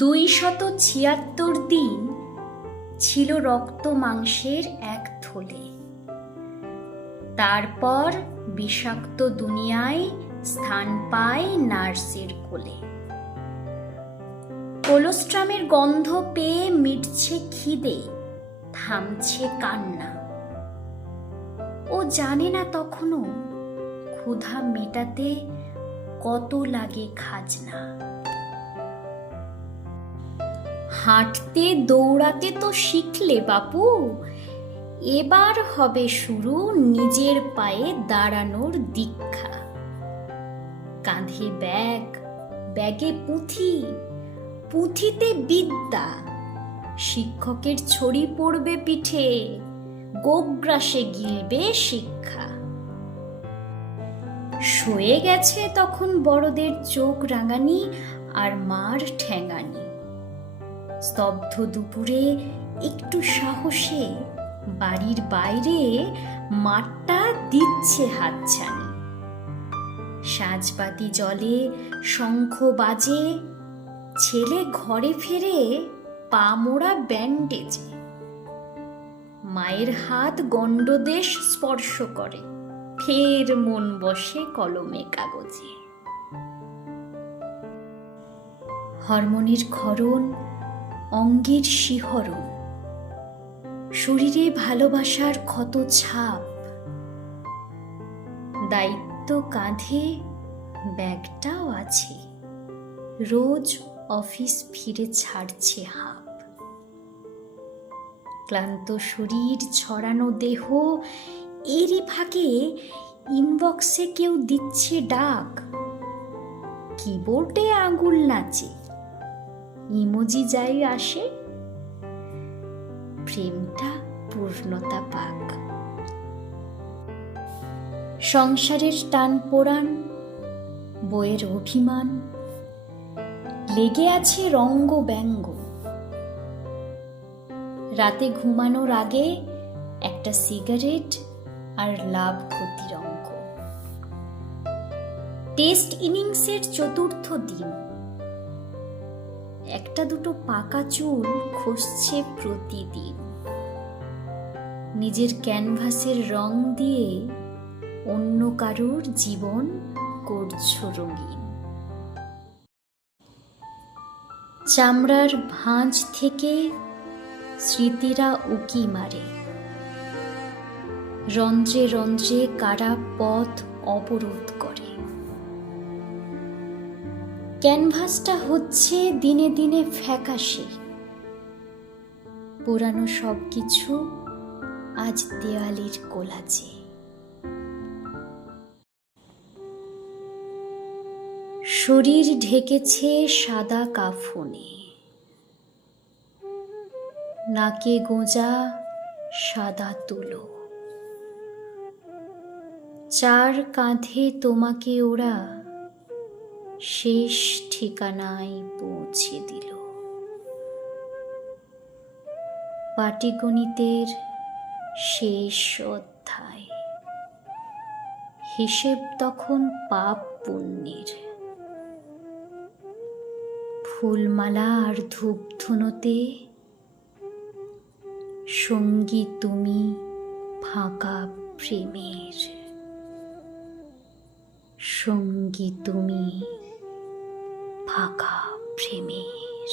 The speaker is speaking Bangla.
276 দিন ছিল রক্ত মাংসের এক থলে। তারপর বিষাক্ত দুনিয়ায় স্থান পায় নার্সের কোলে। কোলোস্ট্রামের গন্ধ পেয়ে মিটছে খিদে, থামছে কান্না। ও জানে না তখনও ক্ষুধা মেটাতে কত লাগে খাজনা। হাঁটতে দৌড়াতে তো শিখলে বাপু, এবার হবে শুরু নিজের পায়ে দাঁড়ানোর দীক্ষা। কাঁধে ব্যাগ, ব্যাগে পুঁথি, পুঁথিতে বিদ্যা। শিক্ষকের ছড়ি পড়বে পিঠে, গোগ্রাসে গিলবে শিক্ষা। সয়ে গেছে তখন বড়দের চোখ রাঙানি আর মার ঠ্যাঙানি। স্তব্ধ দুপুরে একটু সাহসে বাড়ির বাইরে মাঠটা দিচ্ছে হাতছানি। সাজবাতি জলে, শঙ্খ বাজে, ছেলে ঘরে ফেরে পা মোড়া ব্যান্ডেজে। মায়ের হাত গণ্ডদেশ স্পর্শ করে, ফের মন বসে কলমে কাগজে। হরমোনের ক্ষরণ, অঙ্গের শিহরণ, শরীরে ভালোবাসার ক্ষত ছাপ। দায়িত্ব কাঁধে, ব্যাগটাও আছে, রোজ অফিস ফিরে ছাড়ছে হাঁপ। ক্লান্ত শরীর, ছড়ানো দেহ, এরই ফাঁকে ইনবক্সে কেউ দিচ্ছে ডাক। কিবোর্ডে আঙুল নাচে, ইমোজি যাই আসে, প্রেমটা পূর্ণতা পাক। সংসারের টান পোড়ান, বইয়ের অভিমান, লেগে আছে রঙ্গ ব্যঙ্গ। রাতে ঘুমানোর আগে একটা সিগারেট আর লাভ ক্ষতির অঙ্ক। টেস্ট ইনিংসের চতুর্থ দিন, একটা দুটো পাকা চুল খসছে প্রতিদিন। নিজের ক্যানভাসের রং দিয়ে অন্য কারোর জীবন করছো রঙিন। চামড়ার ভাঁজ থেকে স্মৃতিরা উকি মারে, রন্ধ্রে রন্ধ্রে কারা পথ অবরোধ করে। ক্যানভাসটা হচ্ছে দিনে দিনে ফ্যাকাশে, পুরানো সবকিছু আজ দেওয়ালির কোলাজে। শরীর ঢেকেছে সাদা কাফনে, নাকে গোঁজা সাদা তুলো। চার কাঁধে তোমাকে ওরা শেষ ঠিকানায় পৌঁছে দিল। পাটিগণিতের শেষ অধ্যায়, হিসেব তখন পাপ পুণ্যের। ফুলমালা আর ধূপধুনোতে সঙ্গী তুমি ফাঁকা প্রেমের, সঙ্গী তুমি ফাঁকা প্রেমের।